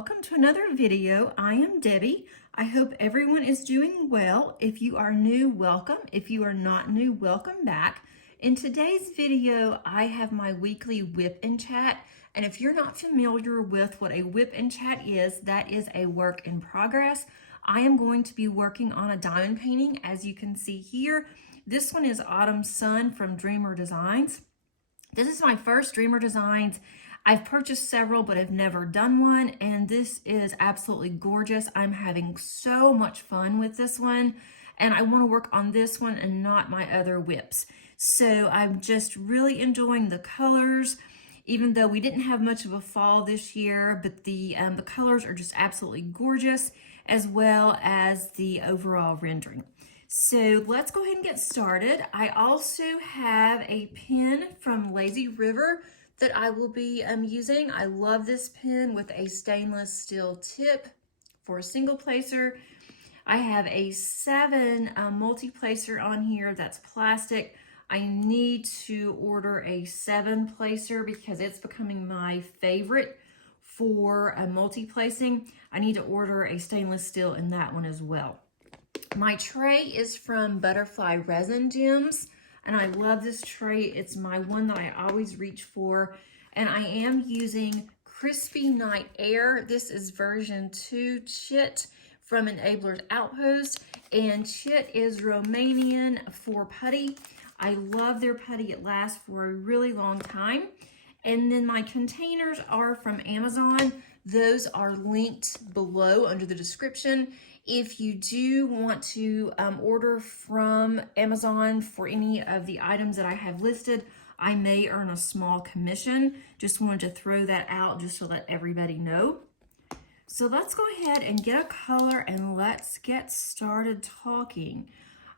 welcome to another video. I am Debbie. I hope everyone is doing well. If you are new, welcome. If you are not new, welcome back. In today's video, I have my weekly WIP Chat. And if you're not familiar with what a WIP Chat is, that is a work in progress. I am going to be working on a diamond painting, as you can see here. This one is Autumn Sun from Dreamer Designs. This is my first Dreamer Designs. I've purchased several, but I've never done one, and this is absolutely gorgeous. I'm having so much fun with this one, and I want to work on this one and not my other WIPs. So I'm just really enjoying the colors, even though we didn't have much of a fall this year, but the colors are just absolutely gorgeous, as well as the overall rendering. So let's go ahead and get started. I also have a pen from Lazy River that I will be using. I love this pen with a stainless steel tip for a single placer. I have a 7 multi-placer on here that's plastic. I need to order a 7 placer because it's becoming my favorite for multi-placing. I need to order a stainless steel in that one as well. My tray is from Butterfly Resin Gems, and I love this tray. It's my one that I always reach for, and I am using Crispy Night Air. This is version 2 Chit from Enabler's Outpost, and Chit is Romanian for putty. I love their putty. It lasts for a really long time. And then my containers are from Amazon. Those are linked below under the description. If you do want to order from Amazon for any of the items that I have listed, I may earn a small commission. Just wanted to throw that out just to let everybody know. So let's go ahead and get a color and let's get started talking.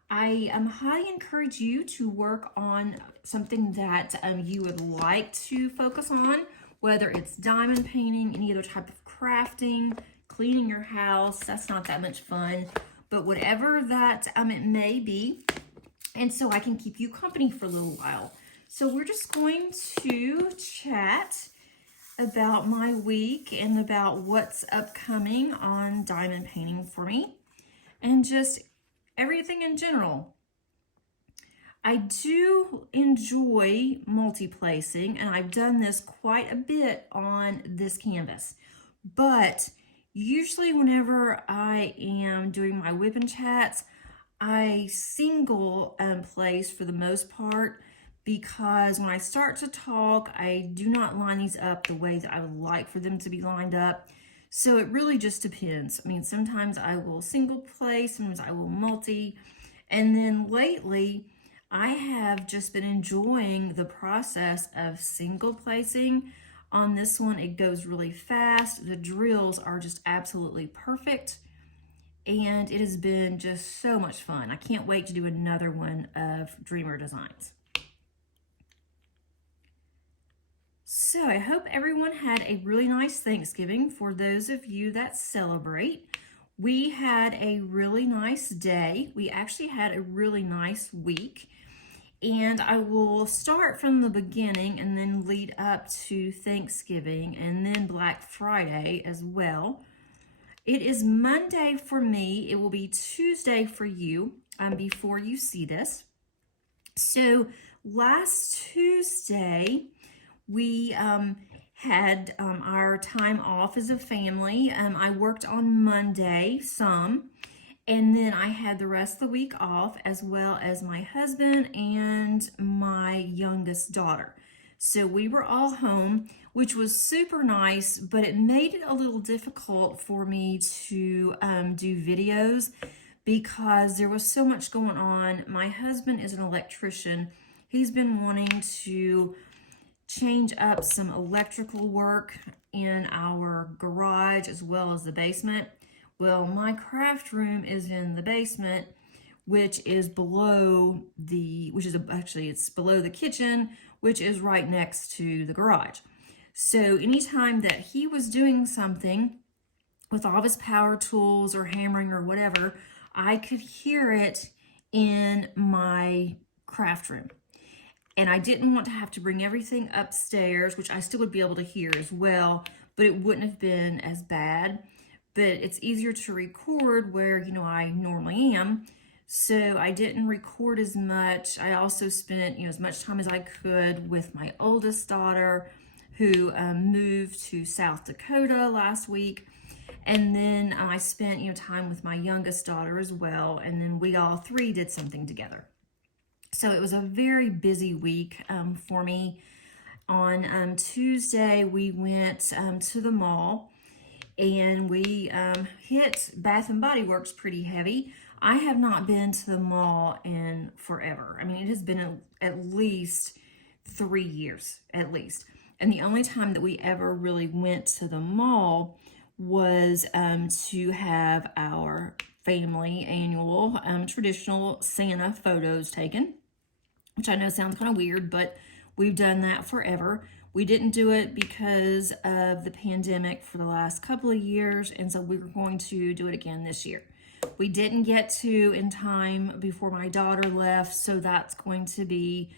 I highly encourage you to work on something that you would like to focus on, whether it's diamond painting, any other type of crafting, cleaning your house. That's not that much fun, but whatever that it may be. And so I can keep you company for a little while. So we're just going to chat about my week and about what's upcoming on diamond painting for me and just everything in general. I do enjoy multi-placing, and I've done this quite a bit on this canvas, but usually whenever I am doing my WIP Chats, I single place for the most part, because when I start to talk, I do not line these up the way that I would like for them to be lined up. So it really just depends. I mean, sometimes I will single place, sometimes I will multi. And then lately, I have just been enjoying the process of single placing. On this one, it goes really fast. The drills are just absolutely perfect. And it has been just so much fun. I can't wait to do another one of Dreamer Designs. So I hope everyone had a really nice Thanksgiving. For those of you that celebrate, we had a really nice day. We actually had a really nice week. And I will start from the beginning and then lead up to Thanksgiving and then Black Friday as well. It is Monday for me. It will be Tuesday for you before you see this. So last Tuesday, we had our time off as a family. I worked on Monday some, and then I had the rest of the week off, as well as my husband and my youngest daughter. So we were all home, which was super nice, but it made it a little difficult for me to do videos because there was so much going on. My husband is an electrician. He's been wanting to change up some electrical work in our garage as well as the basement. Well, my craft room is in the basement, which is below the, it's below the kitchen, which is right next to the garage. So anytime that he was doing something with all of his power tools or hammering or whatever, I could hear it in my craft room. And I didn't want to have to bring everything upstairs, which I still would be able to hear as well, but it wouldn't have been as bad. But it's easier to record where, you know, I normally am. So I didn't record as much. I also spent, you know, as much time as I could with my oldest daughter, who moved to South Dakota last week. And then I spent, you know, time with my youngest daughter as well. And then we all three did something together. So it was a very busy week for me. On Tuesday, we went to the mall, and we hit Bath and Body Works pretty heavy. I have not been to the mall in forever. I mean, it has been at least 3 years, at least. And the only time that we ever really went to the mall was to have our family annual traditional Santa photos taken, which I know sounds kind of weird, but we've done that forever. We didn't do it because of the pandemic for the last couple of years, and so we were going to do it again this year. We didn't get to in time before my daughter left, so that's going to be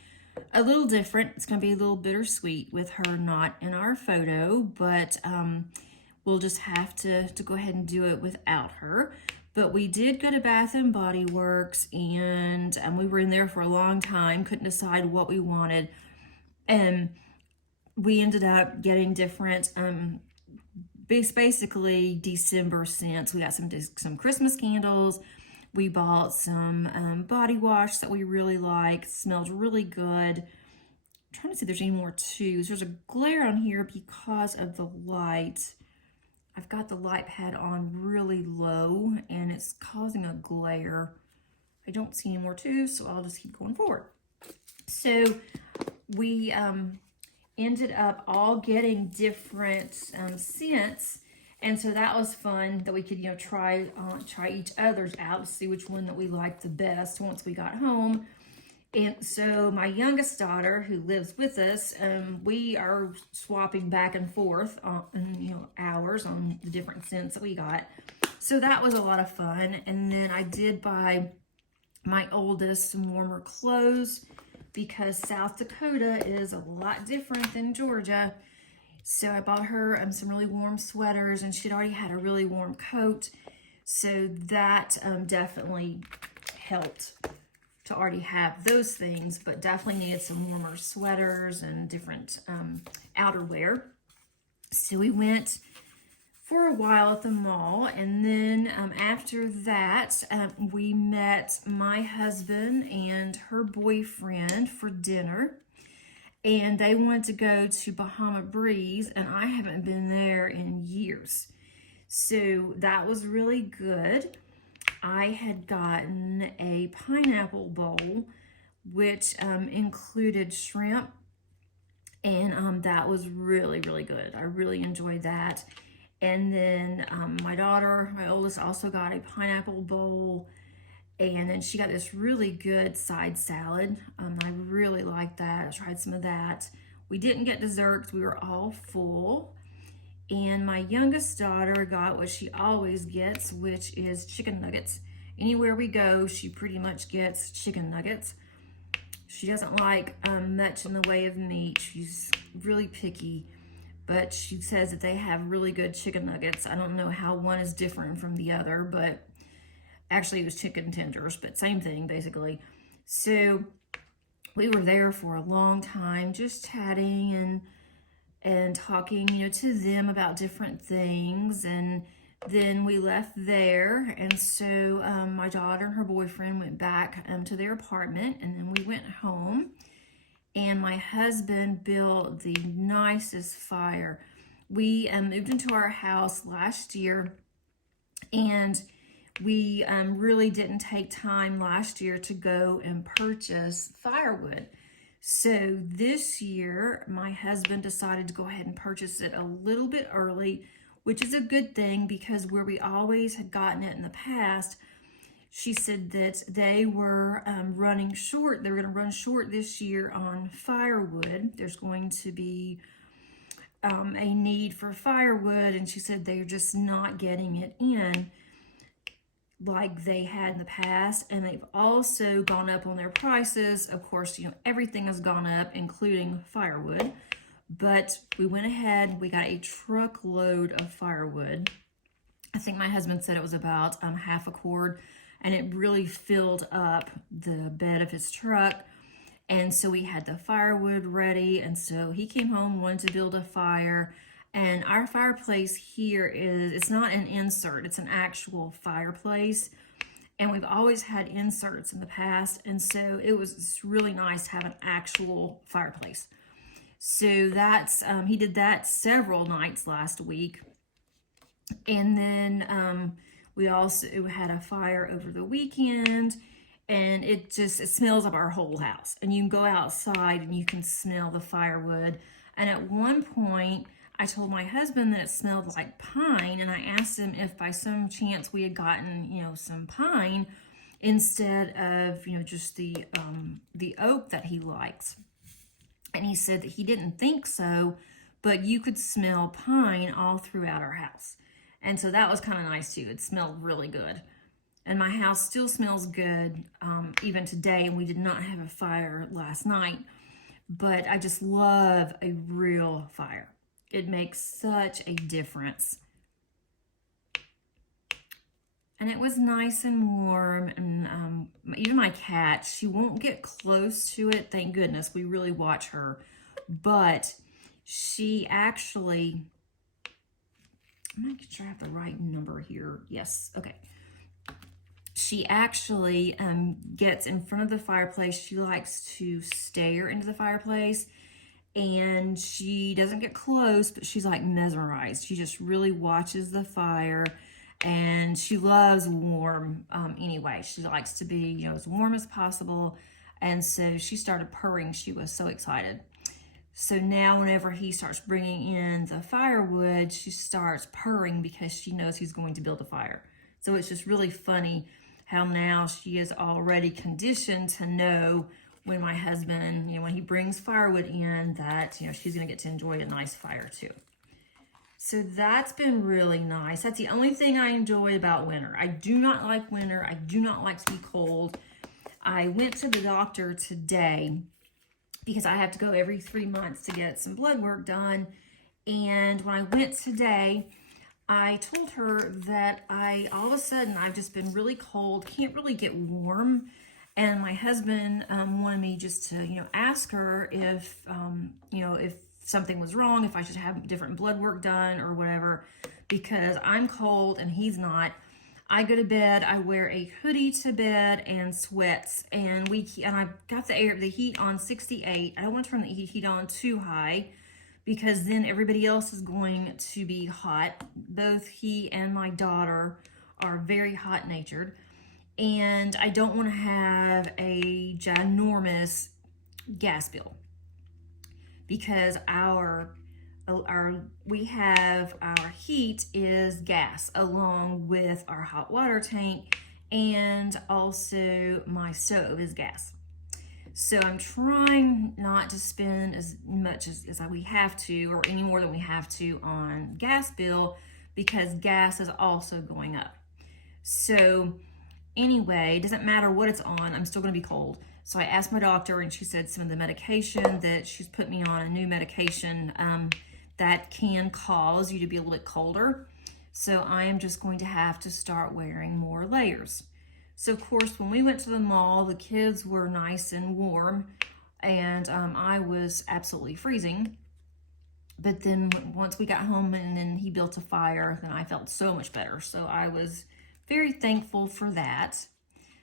a little different. It's going to be a little bittersweet with her not in our photo, but we'll just have to go ahead and do it without her. But we did go to Bath and Body Works, and we were in there for a long time, couldn't decide what we wanted. And we ended up getting different, basically December scents. We got some Christmas candles. We bought some body wash that we really like. Smells really good. I'm trying to see if there's any more tubes. There's a glare on here because of the light. I've got the light pad on really low, and it's causing a glare. I don't see any more tubes, so I'll just keep going forward. So we ended up all getting different scents, and so that was fun that we could, you know, try each other's out to see which one that we liked the best once we got home. And so my youngest daughter, who lives with us, we are swapping back and forth on, you know, hours on the different scents that we got. So that was a lot of fun. And then I did buy my oldest some warmer clothes because South Dakota is a lot different than Georgia. So I bought her some really warm sweaters, and she'd already had a really warm coat. So that definitely helped to already have those things, but definitely needed some warmer sweaters and different outerwear. So we went for a while at the mall, and then after that, we met my husband and her boyfriend for dinner, and they wanted to go to Bahama Breeze, and I haven't been there in years. So that was really good. I had gotten a pineapple bowl, which included shrimp, and that was really, really good. I really enjoyed that. And then my daughter, my oldest, also got a pineapple bowl, and then she got this really good side salad. I really liked that. I tried some of that. We didn't get desserts. We were all full. And my youngest daughter got what she always gets, which is chicken nuggets. Anywhere we go, she pretty much gets chicken nuggets. She doesn't like much in the way of meat. She's really picky, but she says that they have really good chicken nuggets. I don't know how one is different from the other, but actually it was chicken tenders, but same thing basically. So we were there for a long time, just chatting and talking, you know, to them about different things. And then we left there, and so my daughter and her boyfriend went back to their apartment, and then we went home, and my husband built the nicest fire. We moved into our house last year, and we really didn't take time last year to go and purchase firewood. So this year, my husband decided to go ahead and purchase it a little bit early, which is a good thing because where we always had gotten it in the past, she said that they were running short. They were going to run short this year on firewood. There's going to be a need for firewood, and she said they're just not getting it in like they had in the past, and they've also gone up on their prices. Of course, you know, everything has gone up, including firewood, But we went ahead, we got a truckload of firewood. I think my husband said it was about half a cord, and it really filled up the bed of his truck. And so we had the firewood ready, and so he came home, wanted to build a fire. And our fireplace here it's not an insert, it's an actual fireplace. And we've always had inserts in the past, and so it was really nice to have an actual fireplace. So that's, he did that several nights last week. And then we also had a fire over the weekend, and it smells up our whole house. And you can go outside and you can smell the firewood. And at one point, I told my husband that it smelled like pine, and I asked him if by some chance we had gotten, some pine instead of, just the oak that he likes. And he said that he didn't think so, but you could smell pine all throughout our house. And so that was kind of nice too. It smelled really good. And my house still smells good even today, and we did not have a fire last night. But I just love a real fire. It makes such a difference. And it was nice and warm, and even my cat, she won't get close to it, thank goodness. We really watch her. But she actually, I'm not sure I have the right number here. Yes, okay. She actually gets in front of the fireplace. She likes to stare into the fireplace, and she doesn't get close, but she's like mesmerized. She just really watches the fire, and she loves warm anyway. She likes to be, as warm as possible, and so she started purring. She was so excited. So now whenever he starts bringing in the firewood, she starts purring because she knows he's going to build a fire. So it's just really funny how now she is already conditioned to know when my husband, when he brings firewood in, that, she's going to get to enjoy a nice fire too. So that's been really nice. That's the only thing I enjoy about winter. I do not like winter. I do not like to be cold. I went to the doctor today because I have to go every 3 months to get some blood work done. And when I went today, I told her that all of a sudden, I've just been really cold, can't really get warm. And my husband wanted me just to, ask her if, if something was wrong, if I should have different blood work done or whatever, because I'm cold and he's not. I go to bed, I wear a hoodie to bed and sweats, and I've got the heat on 68. I don't want to turn the heat on too high, because then everybody else is going to be hot. Both he and my daughter are very hot-natured, and I don't want to have a ginormous gas bill, because we have our heat is gas along with our hot water tank, and also my stove is gas. So I'm trying not to spend as much as we have to, or any more than we have to, on gas bill, because gas is also going up. So anyway, it doesn't matter what it's on, I'm still going to be cold. So I asked my doctor, and she said some of the medication that she's put me on, a new medication that can cause you to be a little bit colder. So I am just going to have to start wearing more layers. So of course, when we went to the mall, the kids were nice and warm, and I was absolutely freezing. But then once we got home and then he built a fire, then I felt so much better. So I was very thankful for that.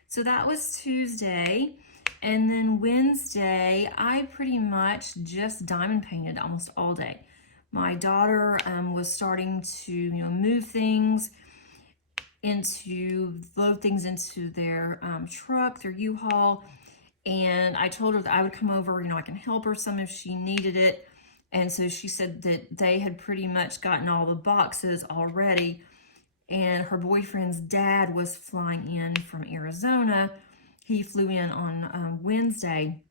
So that was Tuesday. And then Wednesday, I pretty much just diamond painted almost all day. My daughter was starting to, move things load things into their truck, their U-Haul. And I told her that I would come over, I can help her some if she needed it. And so she said that they had pretty much gotten all the boxes already. And her boyfriend's dad was flying in from Arizona. He flew in on Wednesday.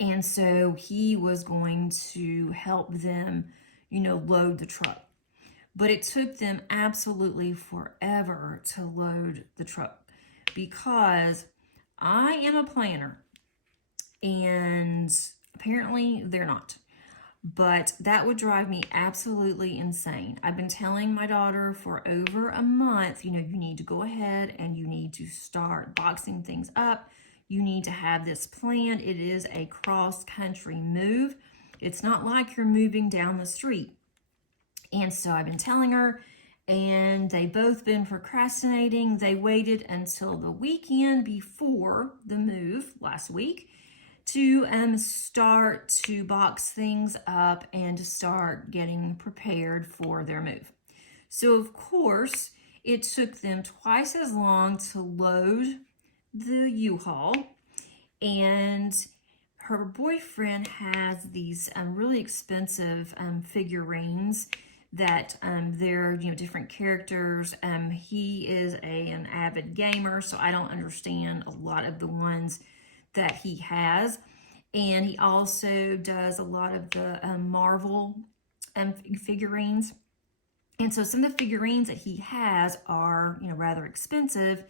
And so he was going to help them, load the truck. But it took them absolutely forever to load the truck, because I am a planner and apparently they're not. but that would drive me absolutely insane. I've been telling my daughter for over a month, you need to go ahead and you need to start boxing things up. You need to have this planned. It is a cross-country move. It's not like you're moving down the street. And so I've been telling her, and they've both been procrastinating. They waited until the weekend before the move last week to start to box things up and to start getting prepared for their move. So of course, it took them twice as long to load the U-Haul, and her boyfriend has these really expensive figurines that they're different characters. He is an avid gamer, so I don't understand a lot of the ones that he has, and he also does a lot of the Marvel figurines. And so some of the figurines that he has are rather expensive,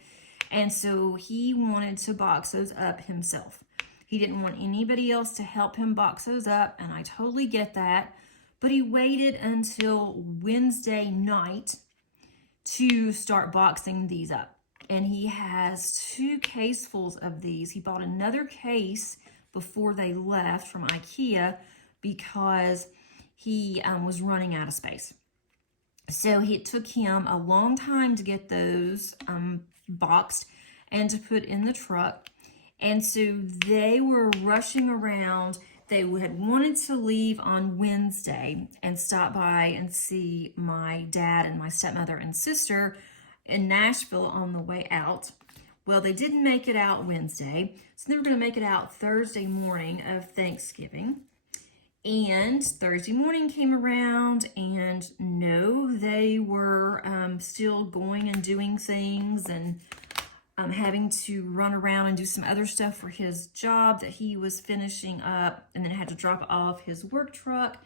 and so he wanted to box those up himself. He didn't want anybody else to help him box those up, and I totally get that. But he waited until Wednesday night to start boxing these up. And he has 2 casefuls of these. He bought another case before they left from IKEA because he was running out of space. So it took him a long time to get those boxed and to put in the truck. And so they were rushing around. They had wanted to leave on Wednesday and stop by and see my dad and my stepmother and sister in Nashville on the way out. Well, they didn't make it out Wednesday, so they were going to make it out Thursday morning of Thanksgiving. And Thursday morning came around, and no, they were still going and doing things and having to run around and do some other stuff for his job that he was finishing up, and then had to drop off his work truck.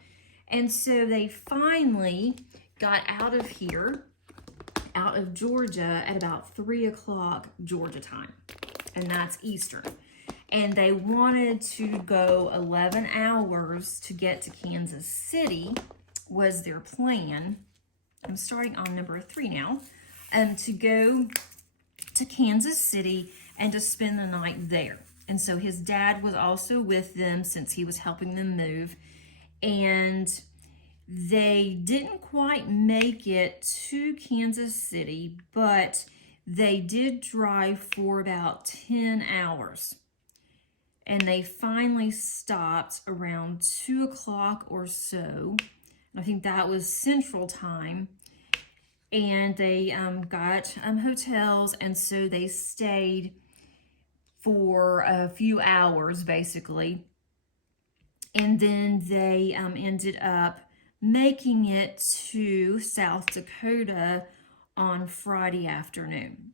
And so they finally got out of here, out of Georgia, at about 3 o'clock Georgia time, and that's Eastern. And they wanted to go 11 hours to get to Kansas City, was their plan. I'm starting on number 3 now, to go to Kansas City and to spend the night there. And so his dad was also with them since he was helping them move. And they didn't quite make it to Kansas City, but they did drive for about 10 hours. And they finally stopped around 2 o'clock or so. I think that was Central Time. And they got hotels, and so they stayed for a few hours, basically. And then they ended up making it to South Dakota on Friday afternoon.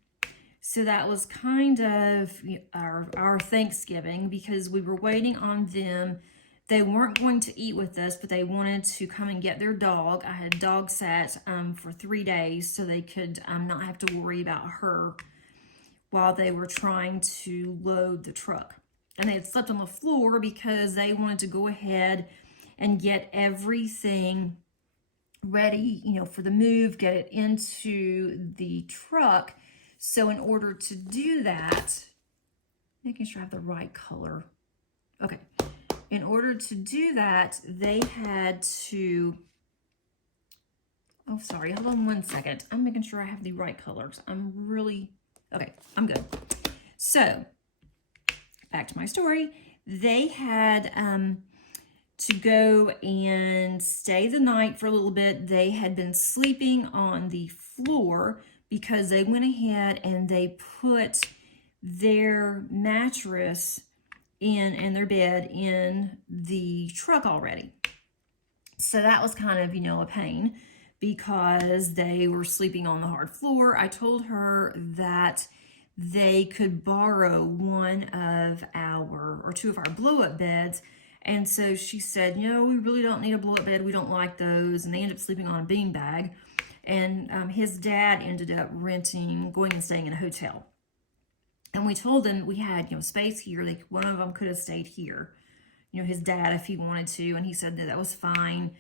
So that was kind of our Thanksgiving, because we were waiting on them. They weren't going to eat with us, but they wanted to come and get their dog. I had dog sat for 3 days so they could not have to worry about her while they were trying to load the truck. And they had slept on the floor because they wanted to go ahead and get everything ready, for the move, get it into the truck. So in order to do that, making sure I have the right color. Okay. In order to do that, they had to, hold on 1 second. I'm making sure I have the right colors. Okay, I'm good. So, back to my story. They had to go and stay the night for a little bit. They had been sleeping on the floor because they went ahead and they put their mattress and their bed in the truck already. So that was kind of, a pain because they were sleeping on the hard floor. I told her that they could borrow 2 of our blow-up beds. And so she said, we really don't need a blow-up bed. We don't like those. And they ended up sleeping on a beanbag. And his dad ended up going and staying in a hotel. And we told them we had, space here. One of them could have stayed here, his dad if he wanted to, and he said that was fine.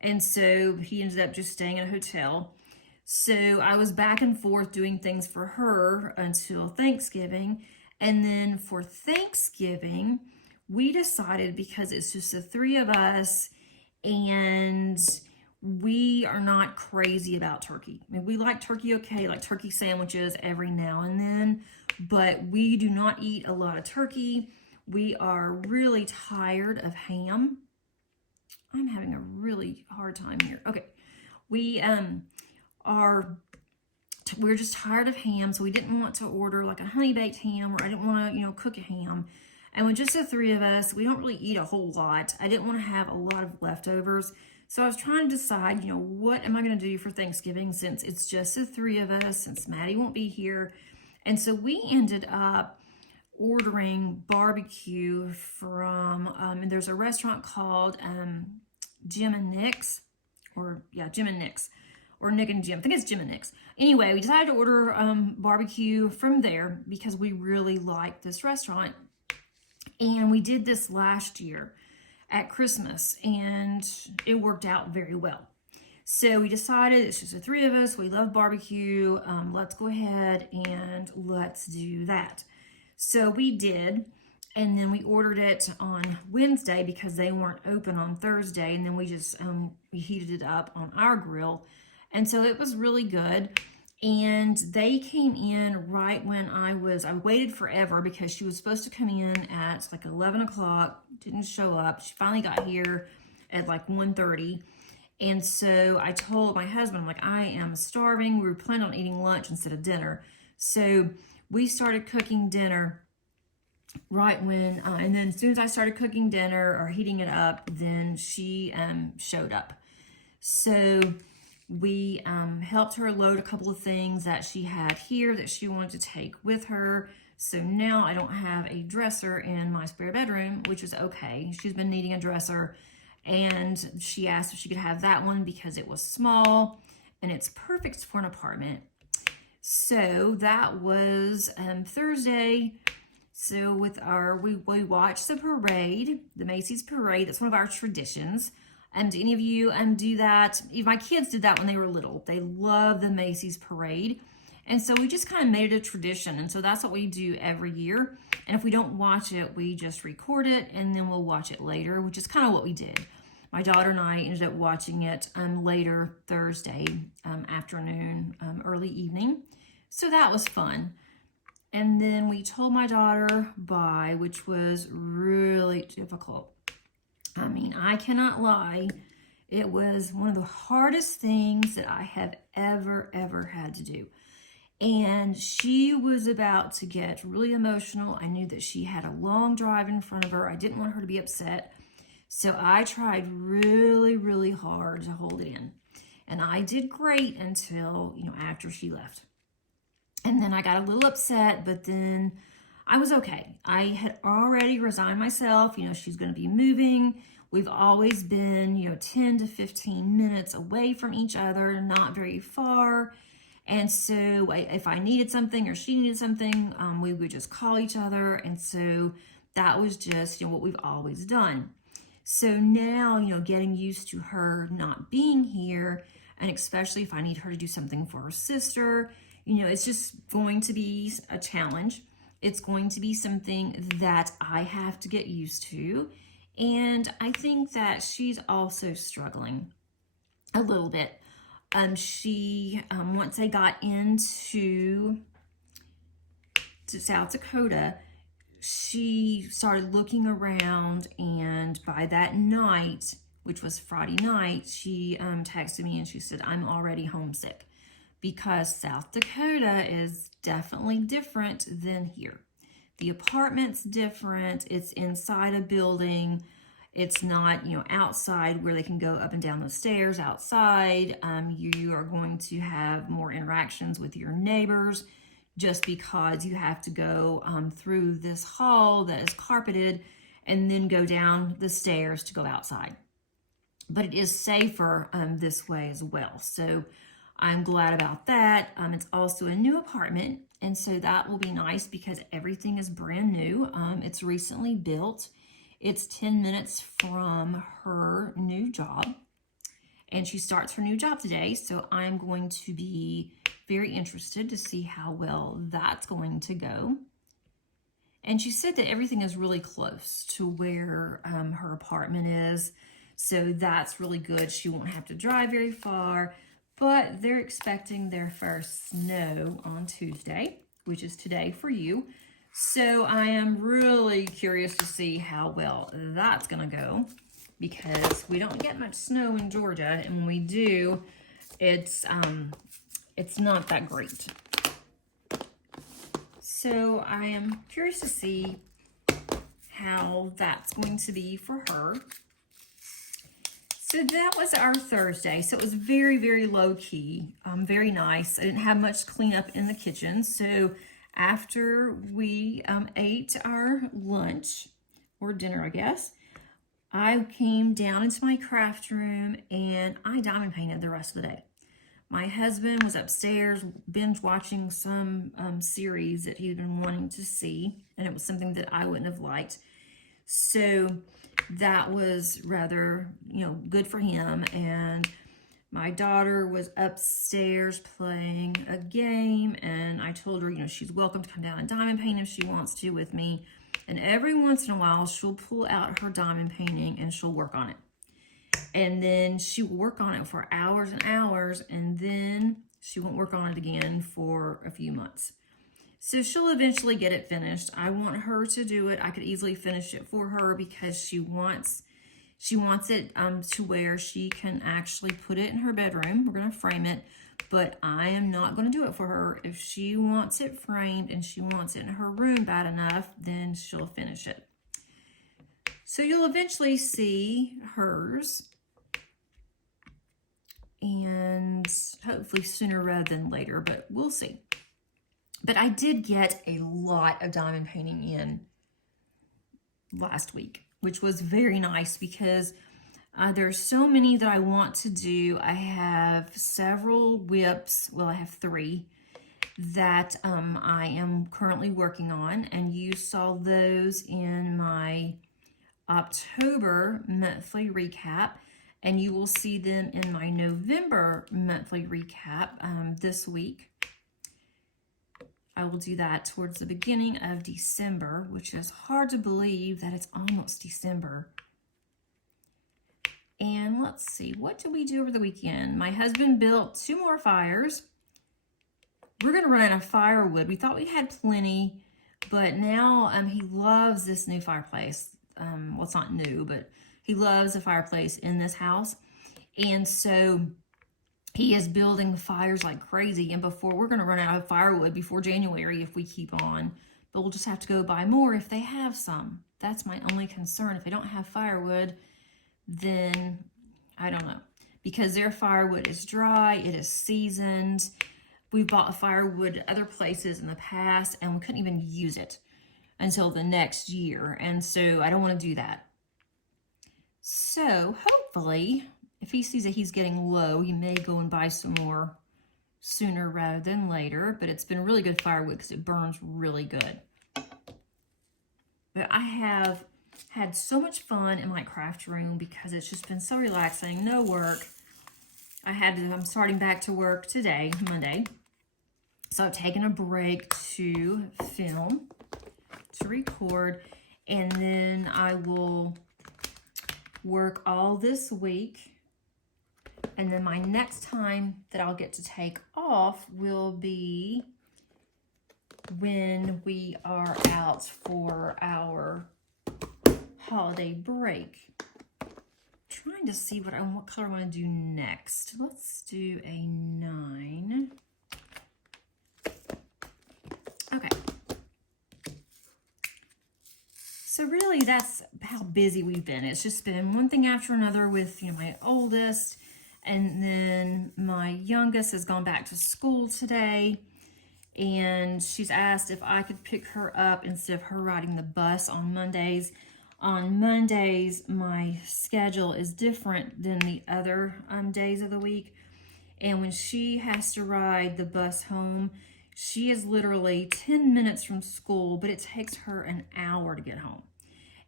And so he ended up just staying in a hotel. So I was back and forth doing things for her until Thanksgiving. And then for Thanksgiving, we decided, because it's just the three of us and we are not crazy about turkey. I mean, we like turkey, okay, like turkey sandwiches every now and then, but we do not eat a lot of turkey. We are really tired of ham. I'm having a really hard time here. Okay, we're just tired of ham, so we didn't want to order like a honey baked ham, or I didn't want to, cook a ham. And with just the three of us, we don't really eat a whole lot. I didn't want to have a lot of leftovers. So I was trying to decide, what am I going to do for Thanksgiving since it's just the three of us, since Maddie won't be here. And so we ended up ordering barbecue from, and there's a restaurant called Jim and Nick's, Jim and Nick's, or Nick and Jim. I think it's Jim and Nick's. Anyway, we decided to order barbecue from there because we really like this restaurant. And we did this last year at Christmas, and it worked out very well. So we decided it's just the three of us. We love barbecue. Let's go ahead and let's do that. So we did, and then we ordered it on Wednesday because they weren't open on Thursday, and then we just we heated it up on our grill. And so it was really good. And they came in right when I waited forever because she was supposed to come in at like 11 o'clock, didn't show up. She finally got here at like 1:30. And so I told my husband, I'm like, I am starving. We were planning on eating lunch instead of dinner. So we started cooking dinner right when, and then as soon as I started cooking dinner or heating it up, then she showed up. So we helped her load a couple of things that she had here that she wanted to take with her. So now I don't have a dresser in my spare bedroom, which is okay. She's been needing a dresser, and she asked if she could have that one because it was small and it's perfect for an apartment. So that was Thursday. So with we watched the parade, the Macy's parade. That's one of our traditions. Do any of you do that? My kids did that when they were little. They love the Macy's parade. And so we just kind of made it a tradition. And so that's what we do every year. And if we don't watch it, we just record it and then we'll watch it later, which is kind of what we did. My daughter and I ended up watching it later Thursday afternoon, early evening. So that was fun. And then we told my daughter bye, which was really difficult. I mean, I cannot lie. It was one of the hardest things that I have ever had to do. And she was about to get really emotional. I knew that she had a long drive in front of her. I didn't want her to be upset. So I tried really hard to hold it in. And I did great until, after she left. And then I got a little upset, but then I was okay. I had already resigned myself. She's going to be moving. We've always been, 10 to 15 minutes away from each other, not very far. And so if I needed something or she needed something, we would just call each other. And so that was just, what we've always done. So now, getting used to her not being here, and especially if I need her to do something for her sister, it's just going to be a challenge. It's going to be something that I have to get used to. And I think that she's also struggling a little bit. Once I got into South Dakota, she started looking around, and by that night, which was Friday night, she texted me and she said, I'm already homesick, because South Dakota is definitely different than here. The apartment's different. It's inside a building. It's not, outside where they can go up and down the stairs outside. You are going to have more interactions with your neighbors just because you have to go through this hall that is carpeted and then go down the stairs to go outside. But it is safer this way as well. So I'm glad about that. It's also a new apartment, and so that will be nice because everything is brand new. It's recently built, It's 10 minutes from her new job, and she starts her new job today. So I'm going to be very interested to see how well that's going to go. And she said that everything is really close to where her apartment is. So that's really good. She won't have to drive very far, but they're expecting their first snow on Tuesday, which is today for you. So I am really curious to see how well that's going to go, because we don't get much snow in Georgia, and when we do, it's not that great. So I am curious to see how that's going to be for her. So that was our Thursday. So it was very, very low key, very nice. I didn't have much cleanup in the kitchen. So after we ate our lunch, or dinner, I guess, I came down into my craft room and I diamond painted the rest of the day. My husband was upstairs binge watching some series that he'd been wanting to see, and it was something that I wouldn't have liked. So that was rather, good for him. And my daughter was upstairs playing a game, and I told her, she's welcome to come down and diamond paint if she wants to with me. And every once in a while, she'll pull out her diamond painting and she'll work on it. And then she will work on it for hours and hours, and then she won't work on it again for a few months. So she'll eventually get it finished. I want her to do it. I could easily finish it for her because she wants it to where she can actually put it in her bedroom. We're going to frame it, but I am not going to do it for her. If she wants it framed and she wants it in her room bad enough, then she'll finish it. So you'll eventually see hers, and hopefully sooner rather than later, but we'll see. But I did get a lot of diamond painting in last week, which was very nice because there's so many that I want to do. I have several WIPs, well, I have 3 that I am currently working on, and you saw those in my October monthly recap, and you will see them in my November monthly recap this week. I will do that towards the beginning of December, which is hard to believe that it's almost December. And let's see, what did we do over the weekend? My husband built 2 more fires. We're going to run out of firewood. We thought we had plenty, but now he loves this new fireplace. Well, it's not new, but he loves a fireplace in this house. And so he is building fires like crazy. And we're going to run out of firewood before January if we keep on. But we'll just have to go buy more if they have some. That's my only concern. If they don't have firewood, then I don't know. Because their firewood is dry, it is seasoned. We've bought firewood other places in the past, and we couldn't even use it until the next year. And so I don't want to do that. So hopefully, if he sees that he's getting low, he may go and buy some more sooner rather than later. But it's been really good firewood because it burns really good. But I have had so much fun in my craft room because it's just been so relaxing. No work. I'm starting back to work today, Monday. So I've taken a break to film, to record, and then I will work all this week. And then my next time that I'll get to take off will be when we are out for our holiday break. Trying to see what color I want to do next. Let's do a 9. Okay. So really that's how busy we've been. It's just been one thing after another with my oldest, and then my youngest has gone back to school today, and she's asked if I could pick her up instead of her riding the bus on Mondays. On Mondays, my schedule is different than the other days of the week. And when she has to ride the bus home, she is literally 10 minutes from school, but it takes her an hour to get home.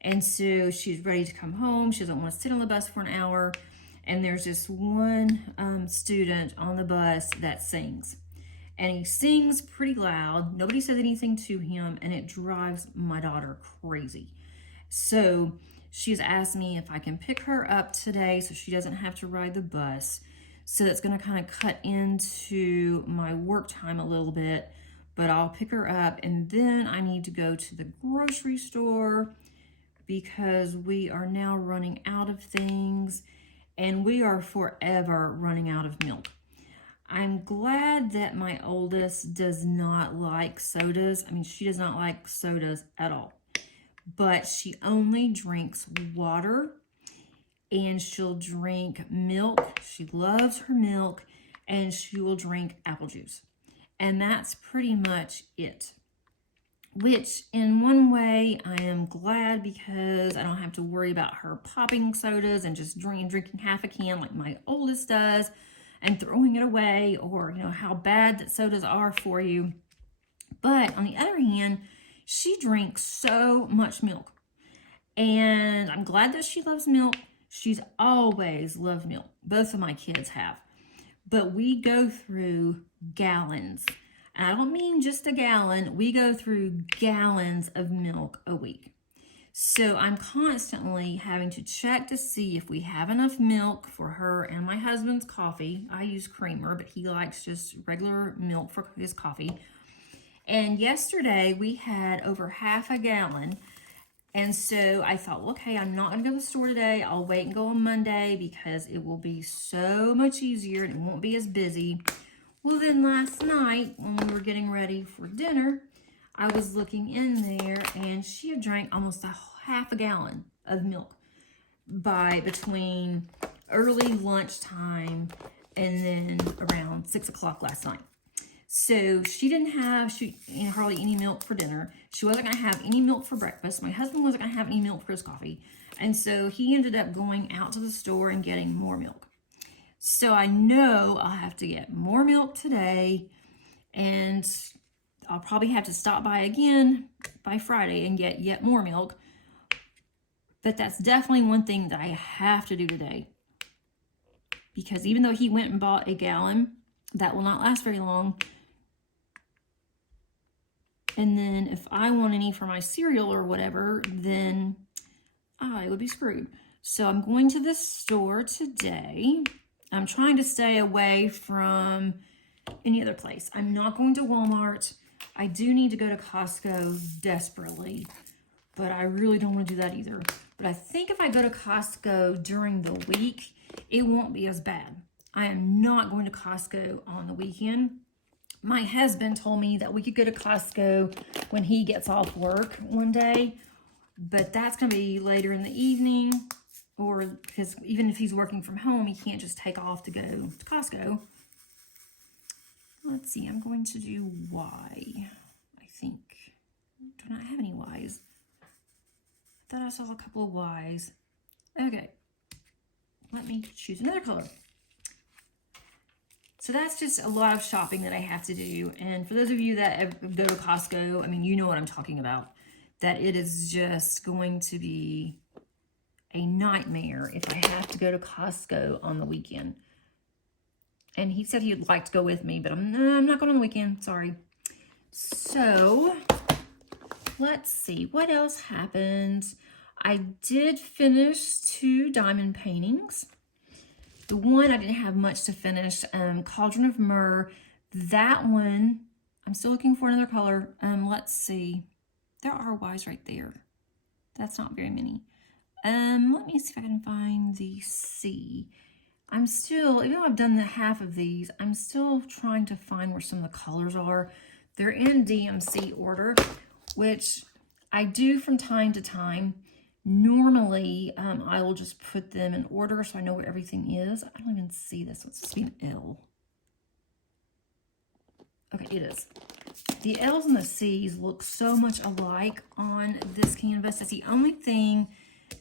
And so she's ready to come home. She doesn't want to sit on the bus for an hour. And there's this one student on the bus that sings. And he sings pretty loud. Nobody says anything to him, and it drives my daughter crazy. So she's asked me if I can pick her up today so she doesn't have to ride the bus. So that's going to kind of cut into my work time a little bit, but I'll pick her up, and then I need to go to the grocery store because we are now running out of things, and we are forever running out of milk. I'm glad that my oldest does not like sodas. I mean, she does not like sodas at all, but she only drinks water, and she'll drink milk. She loves her milk, and she will drink apple juice. And that's pretty much it. Which, in one way, I am glad because I don't have to worry about her popping sodas and just drinking half a can like my oldest does and throwing it away, or, you know, how bad that sodas are for you. But on the other hand, she drinks so much milk. And I'm glad that she loves milk. She's always loved milk. Both of my kids have. But we go through gallons. And I don't mean just a gallon. We go through gallons of milk a week. So I'm constantly having to check to see if we have enough milk for her and my husband's coffee. I use creamer, but he likes just regular milk for his coffee. And yesterday we had over half a gallon. And so I thought, well, okay, I'm not going to go to the store today. I'll wait and go on Monday because it will be so much easier and it won't be as busy. Well, then last night when we were getting ready for dinner, I was looking in there and she had drank almost a half a gallon of milk by between early lunchtime and then around 6 o'clock last night. So she didn't have hardly any milk for dinner. She wasn't going to have any milk for breakfast. My husband wasn't going to have any milk for his coffee. And so he ended up going out to the store and getting more milk. So I know I'll have to get more milk today, and I'll probably have to stop by again by Friday and get yet more milk. But that's definitely one thing that I have to do today. Because even though he went and bought a gallon, that will not last very long. And then if I want any for my cereal or whatever, then I would be screwed. So I'm going to the store today. I'm trying to stay away from any other place. I'm not going to Walmart. I do need to go to Costco desperately, but I really don't want to do that either. But I think if I go to Costco during the week, it won't be as bad. I am not going to Costco on the weekend. My husband told me that we could go to Costco when he gets off work one day, but that's going to be later in the evening, or because even if he's working from home, he can't just take off to go to Costco. Let's see, I'm going to do Y, I think. Do not have any Ys. I thought I saw a couple of Ys. Okay, let me choose another color. So that's just a lot of shopping that I have to do. And for those of you that go to Costco, I mean, you know what I'm talking about. That it is just going to be a nightmare if I have to go to Costco on the weekend. And he said he'd like to go with me, but I'm not going on the weekend. Sorry. So let's see. What else happened? I did finish 2 diamond paintings. The one I didn't have much to finish, Cauldron of Myrrh. That one, I'm still looking for another color. Let's see. There are Ys right there. That's not very many. Let me see if I can find the C. I'm still, even though I've done the half of these, I'm still trying to find where some of the colors are. They're in DMC order, which I do from time to time. Normally, I will just put them in order so I know where everything is. I don't even see this. It's supposed to be an L. Okay, it is. The L's and the C's look so much alike on this canvas. That's the only thing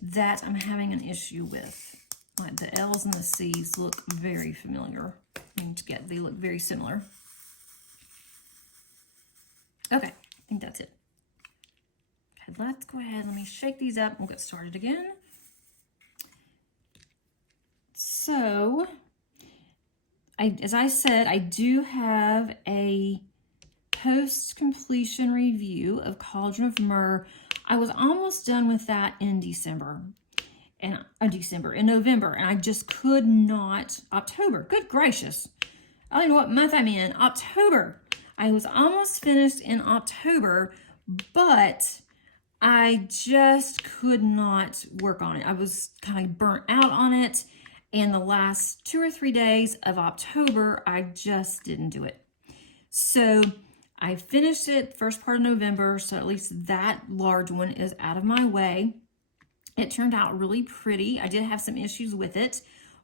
that I'm having an issue with. Like the L's and the C's look very familiar. They look very similar. Okay, I think that's it. let's go ahead. Let me shake these up and we'll get started again. So, as I said, I do have a post-completion review of Cauldron of Myrrh. I was almost done with that in November, and I just could not. October, good gracious. I don't know what month I'm in. October. I was almost finished in October, but I just could not work on it. I was kind of burnt out on it, and the last 2 or 3 days of October, I just didn't do it. So I finished it first part of November, so at least that large one is out of my way. It turned out really pretty. I did have some issues with it,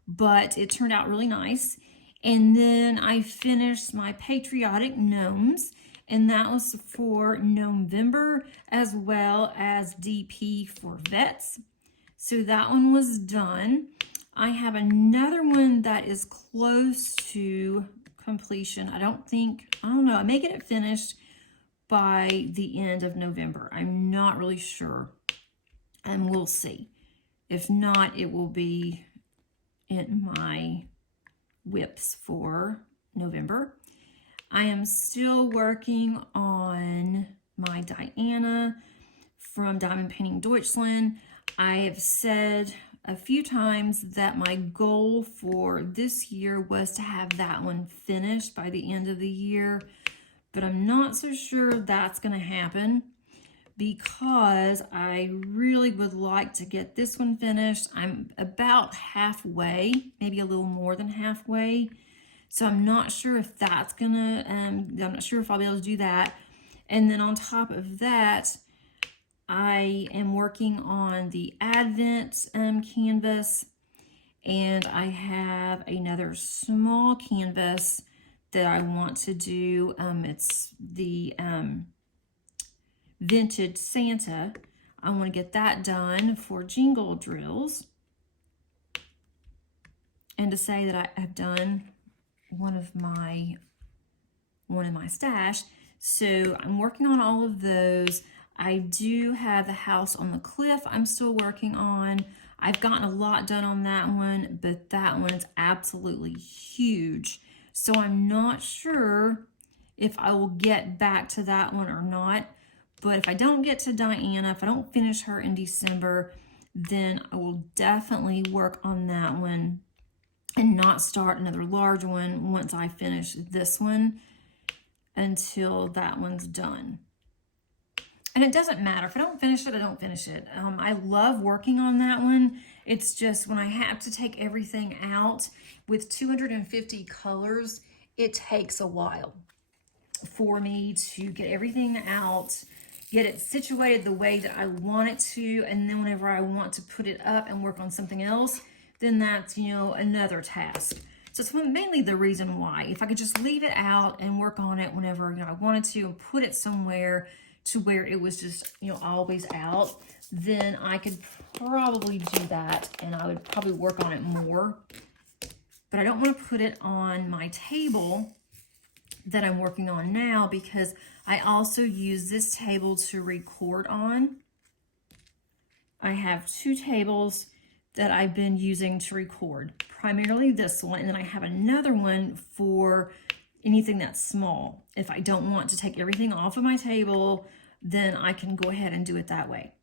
but it turned out really nice. And then I finished my Patriotic Gnomes, and that was for November as well as DP for Vets. So that one was done. I have another one that is close to completion. I don't know, I may get it finished by the end of November. I'm not really sure, and we'll see. If not, it will be in my WIPs for November. I am still working on my Diana from Diamond Painting Deutschland. I have said a few times that my goal for this year was to have that one finished by the end of the year, but I'm not so sure that's going to happen because I really would like to get this one finished. I'm about halfway, maybe a little more than halfway, so I'm not sure if that's gonna, I'm not sure if I'll be able to do that. And then on top of that, I am working on the Advent canvas, and I have another small canvas that I want to do. It's the Vintage Santa. I want to get that done for Jingle Drills, and to say that I have done one in my stash. So I'm working on all of those. I do have the House on the Cliff I'm still working on. I've gotten a lot done on that one, but that one's absolutely huge. So I'm not sure if I will get back to that one or not. But if I don't get to Diana, if I don't finish her in December, then I will definitely work on that one and not start another large one once I finish this one until that one's done. And it doesn't matter. If I don't finish it, I don't finish it. I love working on that one. It's just when I have to take everything out with 250 colors, it takes a while for me to get everything out, get it situated the way that I want it to, and then whenever I want to put it up and work on something else, then that's, another task. So it's mainly the reason why. If I could just leave it out and work on it whenever I wanted to and put it somewhere to where it was just, always out, then I could probably do that and I would probably work on it more. But I don't want to put it on my table that I'm working on now because I also use this table to record on. I have 2 tables that I've been using to record, primarily this one, and then I have another one for anything that's small. If I don't want to take everything off of my table, then I can go ahead and do it that way.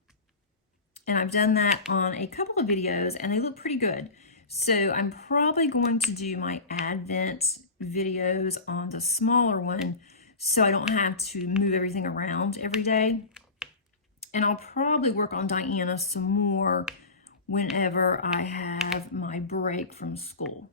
And I've done that on a couple of videos and they look pretty good. So I'm probably going to do my Advent videos on the smaller one so I don't have to move everything around every day. And I'll probably work on Diana some more whenever I have my break from school.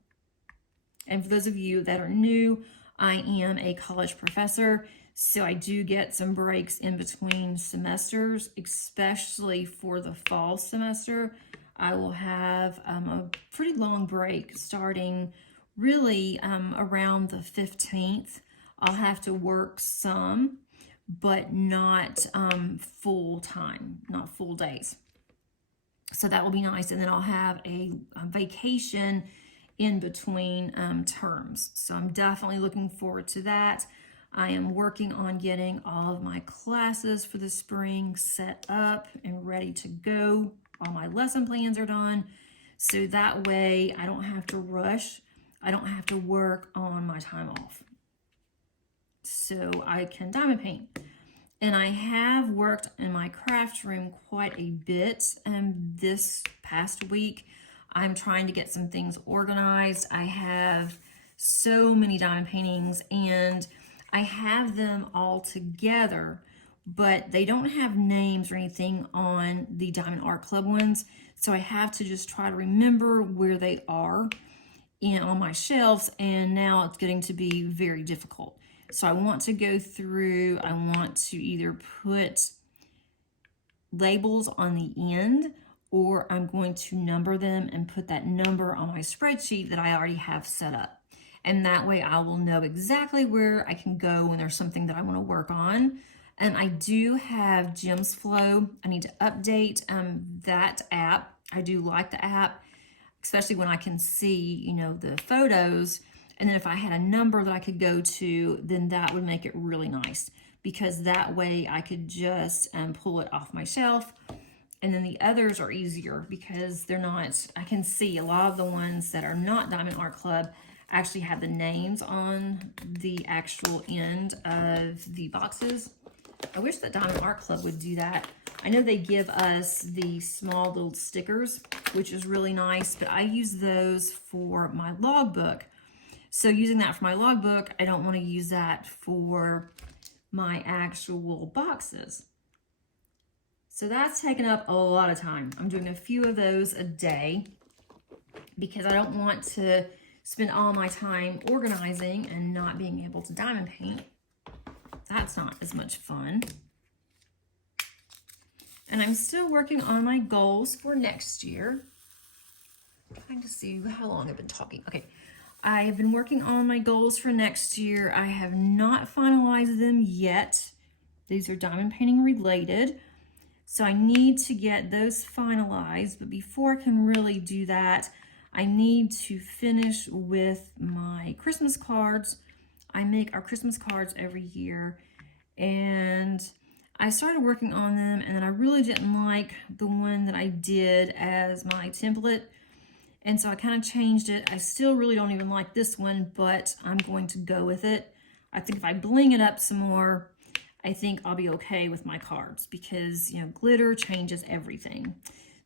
And for those of you that are new, I am a college professor, so I do get some breaks in between semesters, especially for the fall semester. I will have a pretty long break starting really around the 15th. I'll have to work some, but not full time, not full days. So that will be nice. And then I'll have a vacation in between terms. So I'm definitely looking forward to that. I am working on getting all of my classes for the spring set up and ready to go. All my lesson plans are done. So that way I don't have to rush. I don't have to work on my time off. So I can diamond paint. And I have worked in my craft room quite a bit this past week. I'm trying to get some things organized. I have so many diamond paintings and I have them all together, but they don't have names or anything on the Diamond Art Club ones. So I have to just try to remember where they are on my shelves, and now it's getting to be very difficult. So I want to go through, I want to either put labels on the end, or I'm going to number them and put that number on my spreadsheet that I already have set up. And that way I will know exactly where I can go when there's something that I want to work on. And I do have Gems Flow. I need to update that app. I do like the app, especially when I can see, you know, the photos. And then if I had a number that I could go to, then that would make it really nice, because that way I could just pull it off my shelf. And then the others are easier because they're not, I can see a lot of the ones that are not Diamond Art Club actually have the names on the actual end of the boxes. I wish that Diamond Art Club would do that. I know they give us the small little stickers, which is really nice, but I use those for my logbook. So using that for my logbook, I don't want to use that for my actual boxes. So that's taken up a lot of time. I'm doing a few of those a day because I don't want to spend all my time organizing and not being able to diamond paint. That's not as much fun. And I'm still working on my goals for next year. I'm trying to see how long I've been talking. Okay, I have been working on my goals for next year. I have not finalized them yet. These are diamond painting related. So I need to get those finalized, but before I can really do that, I need to finish with my Christmas cards. I make our Christmas cards every year, and I started working on them, and then I really didn't like the one that I did as my template, and so I kind of changed it. I still really don't even like this one, but I'm going to go with it. I think if I bling it up some more, I think I'll be okay with my cards, because, you know, glitter changes everything.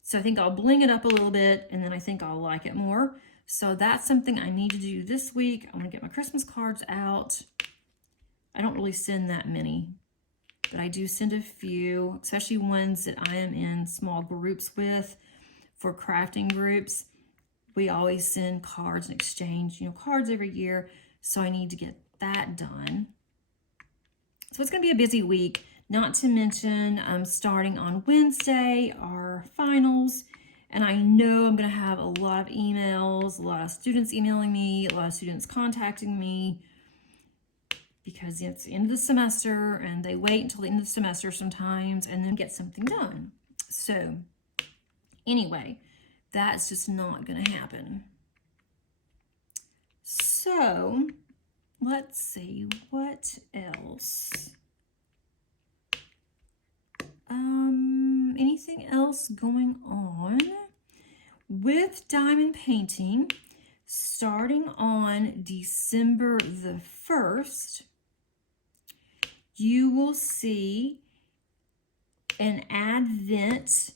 So I think I'll bling it up a little bit, and then I think I'll like it more. So that's something I need to do this week. I'm gonna get my Christmas cards out. I don't really send that many, but I do send a few, especially ones that I am in small groups with. For crafting groups, we always send cards and exchange, you know, cards every year. So I need to get that done. So it's gonna be a busy week, not to mention starting on Wednesday, our finals. And I know I'm gonna have a lot of emails, a lot of students emailing me, a lot of students contacting me, because it's the end of the semester and they wait until the end of the semester sometimes and then get something done. So anyway, that's just not gonna happen. So let's see, what else? Anything else going on? With diamond painting, starting on December the 1st, you will see an Advent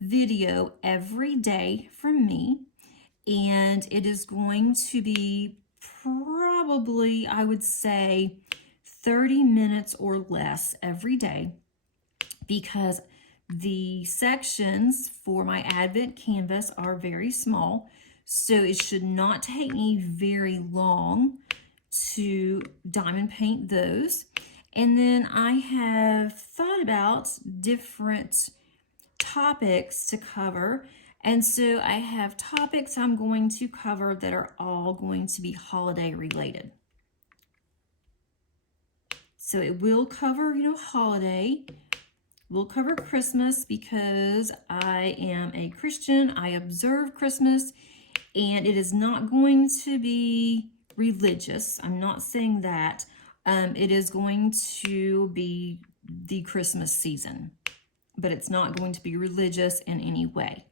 video every day from me, and it is going to be probably, I would say, 30 minutes or less every day, because the sections for my Advent canvas are very small, so it should not take me very long to diamond paint those. And then I have thought about different topics to cover, and so I have topics I'm going to cover that are all going to be holiday related. So it will cover, you know, holiday. We'll cover Christmas because I am a Christian. I observe Christmas, and it is not going to be religious. I'm not saying that. It is going to be the Christmas season, but it's not going to be religious in any way.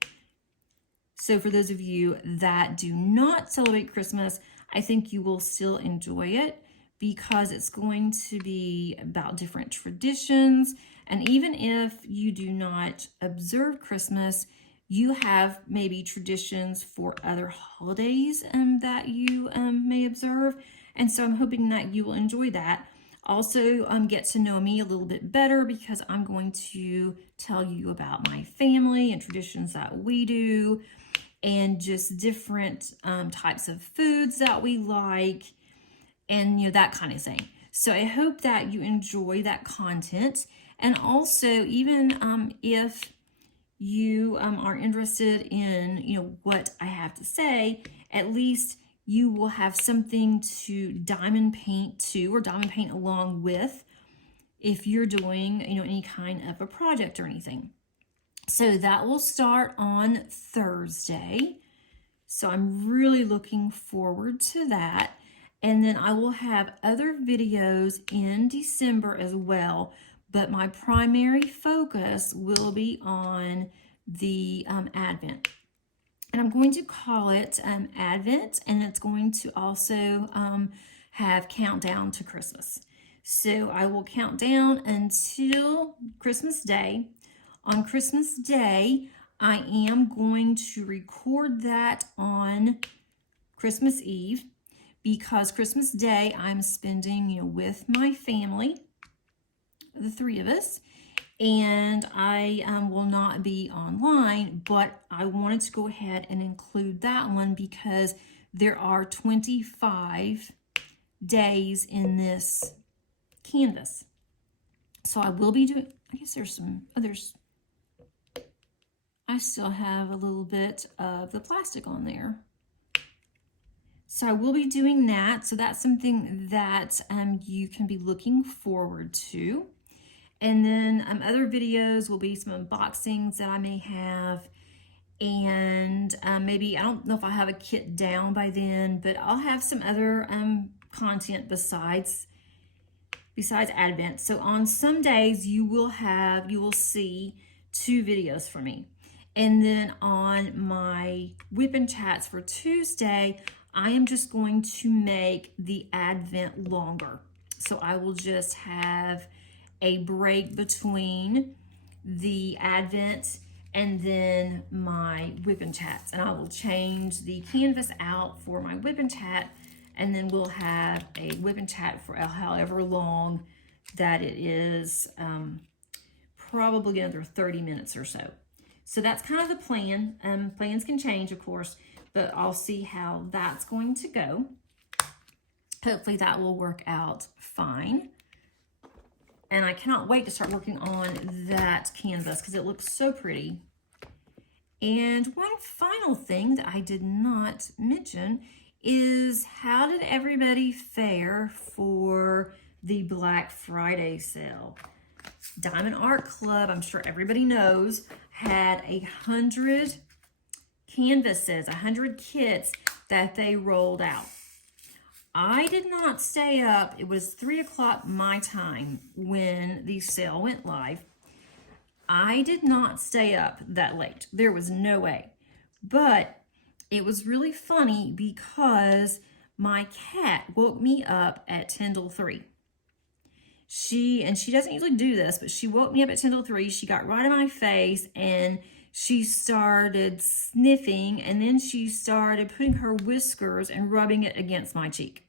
So for those of you that do not celebrate Christmas, I think you will still enjoy it because it's going to be about different traditions. And even if you do not observe Christmas, you have maybe traditions for other holidays that you may observe. And so I'm hoping that you will enjoy that. Also, get to know me a little bit better because I'm going to tell you about my family and traditions that we do and just different types of foods that we like and, you know, that kind of thing. So I hope that you enjoy that content. And also, even if you are interested in, you know, what I have to say, at least you will have something to diamond paint to or diamond paint along with if you're doing, you know, any kind of a project or anything. So that will start on Thursday. So I'm really looking forward to that. And then I will have other videos in December as well. But my primary focus will be on the Advent. And I'm going to call it Advent, and it's going to also have countdown to Christmas. So I will count down until Christmas Day. On Christmas Day, I am going to record that on Christmas Eve because Christmas Day I'm spending, you know, with my family, the three of us. And I will not be online, but I wanted to go ahead and include that one because there are 25 days in this canvas. So I will be doing, I guess there's some others. I still have a little bit of the plastic on there. So I will be doing that. So that's something that you can be looking forward to. And then other videos will be some unboxings that I may have. And maybe, I don't know if I have a kit down by then, but I'll have some other content besides Advent. So on some days you will see 2 videos from me. And then on my WIP Chats for Tuesday, I am just going to make the Advent longer. So I will just have a break between the Advent and then my WIP Chats. And I will change the canvas out for my WIP Chat, and then we'll have a WIP Chat for however long that it is, probably another 30 minutes or so. So that's kind of the plan. Plans can change, of course, but I'll see how that's going to go. Hopefully that will work out fine. And I cannot wait to start working on that canvas because it looks so pretty. And one final thing that I did not mention is, how did everybody fare for the Black Friday sale? Diamond Art Club, I'm sure everybody knows, had 100 canvases, 100 kits that they rolled out. I did not stay up. It was 3 o'clock my time when the sale went live. I did not stay up that late. There was no way. But it was really funny because my cat woke me up at 10 till 3. She doesn't usually do this, but she woke me up at 10 till 3. She got right in my face and she started sniffing, and then she started putting her whiskers and rubbing it against my cheek.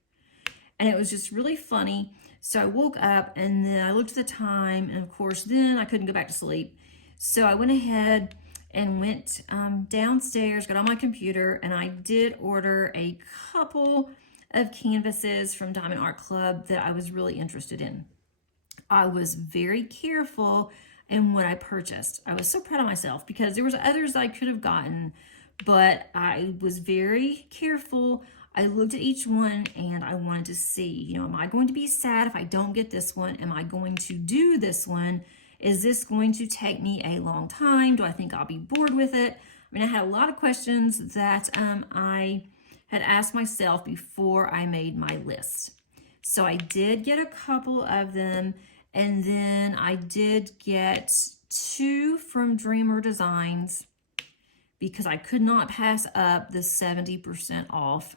And it was just really funny. So I woke up and then I looked at the time, and of course then I couldn't go back to sleep. So I went ahead and went downstairs, got on my computer, and I did order a couple of canvases from Diamond Art Club that I was really interested in. I was very careful in what I purchased. I was so proud of myself because there was others I could have gotten, but I was very careful. I looked at each one and I wanted to see, you know, am I going to be sad if I don't get this one? Am I going to do this one? Is this going to take me a long time? Do I think I'll be bored with it? I mean, I had a lot of questions that I had asked myself before I made my list. So I did get a couple of them, and then I did get 2 from Dreamer Designs because I could not pass up the 70% off.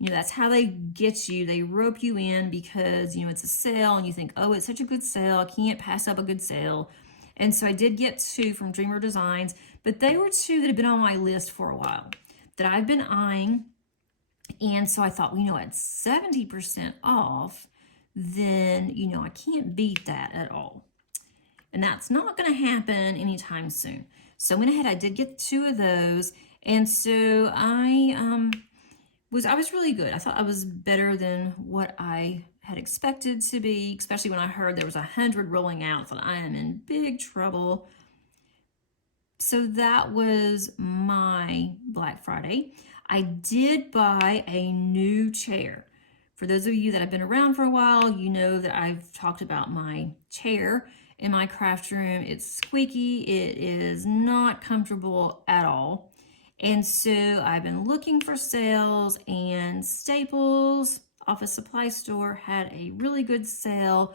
You know, that's how they get you. They rope you in because, you know, it's a sale and you think, oh, it's such a good sale. I can't pass up a good sale. And so I did get 2 from Dreamer Designs, but they were 2 that had been on my list for a while that I've been eyeing. And so I thought, well, you know, at 70% off, then, you know, I can't beat that at all. And that's not going to happen anytime soon. So I went ahead, I did get 2 of those. And so I was really good. I thought I was better than what I had expected to be, especially when I heard there was 100 rolling out. I thought, I am in big trouble. So that was my Black Friday. I did buy a new chair. For those of you that have been around for a while, you know that I've talked about my chair in my craft room. It's squeaky. It is not comfortable at all. And so I've been looking for sales, and Staples Office Supply Store had a really good sale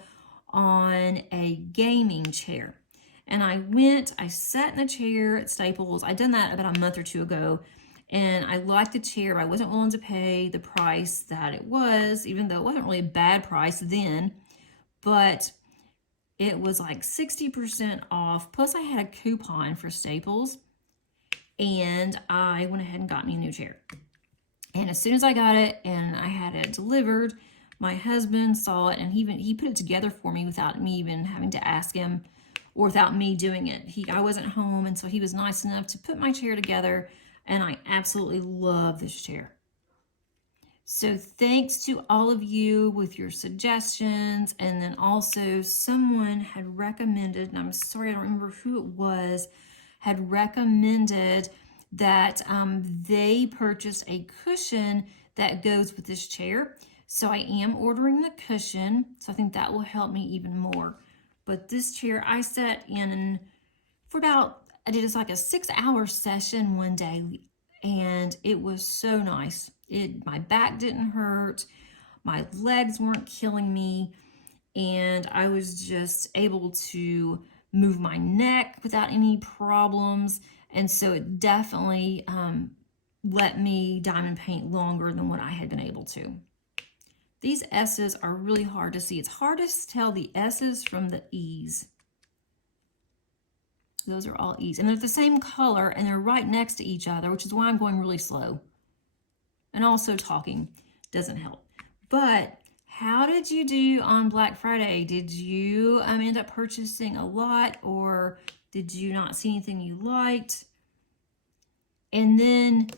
on a gaming chair. And I sat in the chair at Staples. I'd done that about a month or 2 ago, and I liked the chair, but I wasn't willing to pay the price that it was, even though it wasn't really a bad price then, but it was like 60% off. Plus I had a coupon for Staples, and I went ahead and got me a new chair. And as soon as I got it and I had it delivered, my husband saw it, and he put it together for me without me even having to ask him, or without me doing it. I wasn't home, and so he was nice enough to put my chair together, and I absolutely love this chair. So thanks to all of you with your suggestions. And then also someone had recommended, and I'm sorry I don't remember who it was, had recommended that they purchased a cushion that goes with this chair. So I am ordering the cushion, so I think that will help me even more. But this chair I sat in for I did like a 6-hour session one day, and it was so nice. My back didn't hurt, my legs weren't killing me, and I was just able to move my neck without any problems. And so it definitely let me diamond paint longer than what I had been able to. These S's are really hard to see. It's hard to tell the S's from the E's. Those are all E's. And they're the same color, and they're right next to each other, which is why I'm going really slow. And also talking doesn't help. But how did you do on Black Friday? Did you end up purchasing a lot, or did you not see anything you liked? And then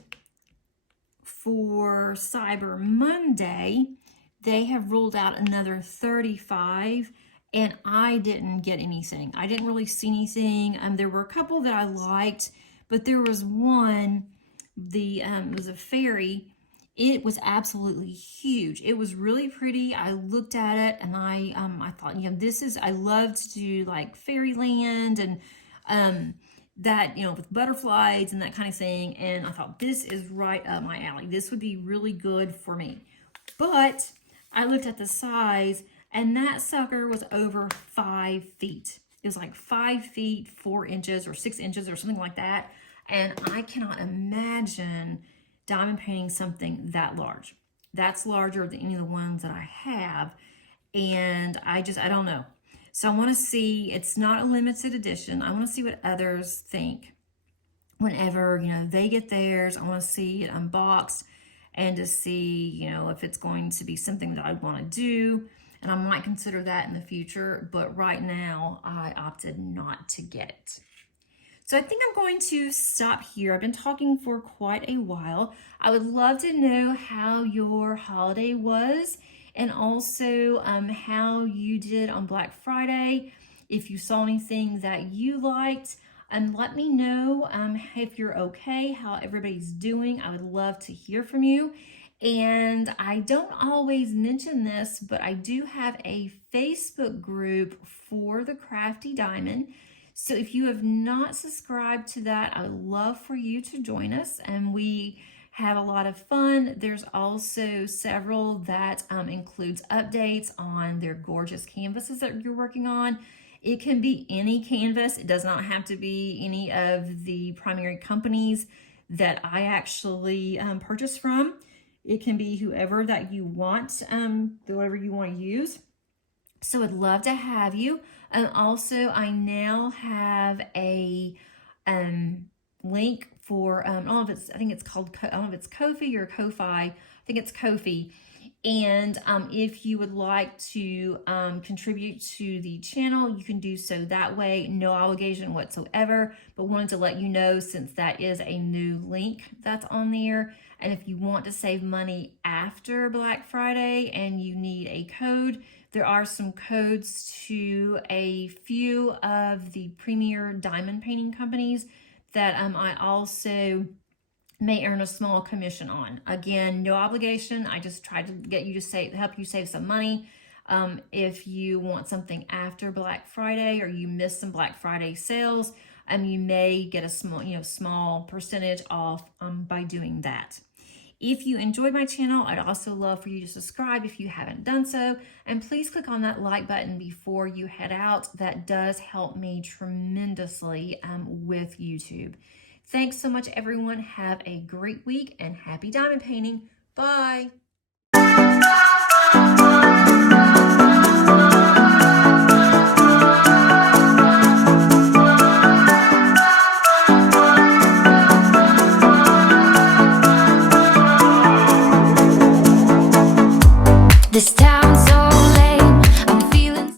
for Cyber Monday, they have rolled out another 35, and I didn't get anything. I didn't really see anything. There were a couple that I liked, but there was one, it was a fairy. It was absolutely huge. It was really pretty. I looked at it, and I thought, you know, I love to do like fairyland and that, you know, with butterflies and that kind of thing. And I thought, this is right up my alley. This would be really good for me. But I looked at the size, and that sucker was over 5 feet. It was like 5 feet, 4 inches or 6 inches or something like that. And I cannot imagine diamond painting something that large. That's larger than any of the ones that I have. And I don't know. So I want to see, it's not a limited edition. I want to see what others think. Whenever, you know, they get theirs, I want to see it unboxed and to see, you know, if it's going to be something that I want to do. And I might consider that in the future, but right now I opted not to get it. So I think I'm going to stop here. I've been talking for quite a while. I would love to know how your holiday was, and also how you did on Black Friday. If you saw anything that you liked, let me know if you're okay, how everybody's doing. I would love to hear from you. And I don't always mention this, but I do have a Facebook group for the Crafty Diamond. So if you have not subscribed to that, I would love for you to join us. And we have a lot of fun. There's also several that includes updates on their gorgeous canvases that you're working on. It can be any canvas. It does not have to be any of the primary companies that I actually purchase from. It can be whoever that you want, whatever you want to use. So I'd love to have you. And also, I now have a link for, I don't know if it's, I think it's called, I don't know if it's Ko-fi or Ko-fi. I think it's Ko-fi. And if you would like to contribute to the channel, you can do so that way. No obligation whatsoever, but wanted to let you know since that is a new link that's on there. And if you want to save money after Black Friday and you need a code, there are some codes to a few of the premier diamond painting companies that I also may earn a small commission on. Again, no obligation. I just tried to get you to help you save some money. If you want something after Black Friday or you miss some Black Friday sales, you may get a small percentage off by doing that. If you enjoyed my channel, I'd also love for you to subscribe if you haven't done so. And please click on that like button before you head out. That does help me tremendously with YouTube. Thanks so much, everyone. Have a great week and happy diamond painting. Bye. This time